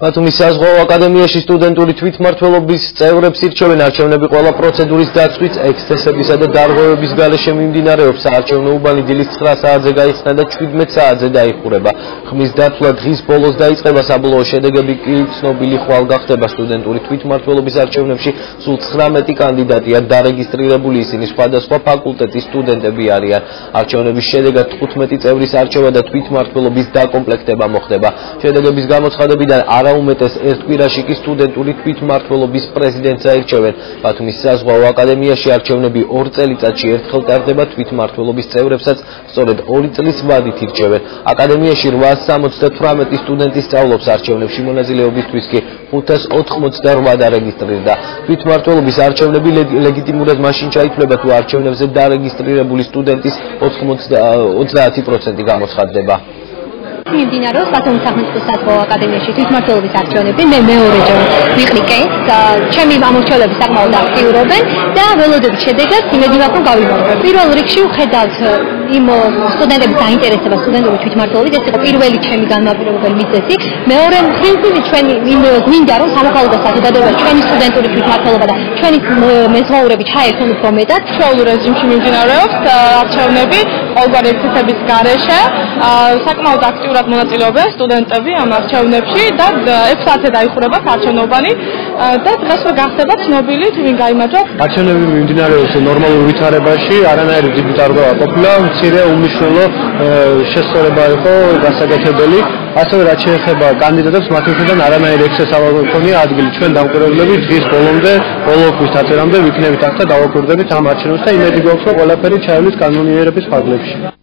ბათუმის საზღვაო აკადემიაში სტუდენტური თვითმმართველობის წევრებს ირჩევენ. არჩევნები ყველა პროცედურის დაცვით, ექსცესებისა და დარღვევების გარეშე მიმდინარეობს. საარჩევნო უბანი დილის 9 საათზე გაიხსნა და 17 საათზე დაიხურება. ხმის დათვლა დღის ბოლოს დაიწყება. საბოლოო შედეგები კი ცნობილი ხვალ გახდება. სტუდენტური თვითმმართველობის არჩევნებში სულ 19 კანდიდატია დარეგისტრირებული. ისინი სხვადასხვა ფაკულტეტის სტუდენტები არიან. არჩევნების შედეგად 15 წევრის არჩევა და თვითმმართველობის დაკომპლექტება მოხდება. შედეგების გამოცხადებიდან უმეტეს ერთ კვირაში კი სტუდენტური თვითმმართველობის პრეზიდენტს აირჩევენ. ბათუმის საზღვაო აკადემიაში არჩევნები 2 წელიწადში ერთხელ ტარდება. თვითმმართველობის წევრებსაც სწორედ 2 წლის ვადით ირჩევენ. აკადემიაში 878 სტუდენტი სწავლობს. არჩევნებში მონაწილეობისთვის კი 588 დარეგისტრირდა. თვითმმართველობის არჩევნები ლეგიტიმურად მაშინ ჩაითვლება, თუ არჩევნებზე დარეგისტრირებული სტუდენტის 30% გამოცხადდება. მიმდინარეობს ბათუმის სახელმწიფო საზღვაო აკადემიაში თვითმმართველობის არჩევნები. მე მეორეჯერ ვიყრიკე, ჩემი ამორჩევლები საკმაოდ აქტიურობენ და ველოდებით შედეგად იმედი მაქვს, რომ გავიმარჯვებ. პირველ რიგში ვხედავთ იმ სტუდენტების დაინტერესებას სტუდენტური თვითმმართველობით, ეს იყო პირველი ჩემი განმაპირობებელი მიზეზი. მეორე მხრივ ჩვენი გვინდა რომ სამოქალაქო საზოგადოება ჩვენი სტუდენტური თვითმმართველობა და ჩვენი მეზღვაურები ჩაერთონ უფრო მეტად. ჩვეულებრივ რეჟიმში მიმდინარეობს არჩევნები ყოველგვარი ექსცესების გარეშე. საკმაოდ აქტიურად მონაწილეობენ სტუდენტები ამ არჩევნებში და 6 საათზე დაიხურება არჩევნობანი და დღეს გახდება ცნობილი თუ ვინ გაიმარჯვა. არჩევნები მიმდინარეობს ნორმალურ ვითარებაში, არანაირი დიდი დარღვევა ყოფილა, მცირე უმნიშვნელო შესწორება იყო გასაკეთებელი. ასევე რაც შეეხება კანდიდატებს, მათი მხრიდან არანაირი ექსცესი არ ჰქონია ადგილი. ჩვენ დამკვირვებლები დღის ბოლომდე, ბოლოების დაწერამდე ვიქნებით აქ და დავაკვირდებით ამ არჩევნებს და იმედი გვაქვს, რომ ყველაფერი ჩაივლის კანონიერების ფარგლებში.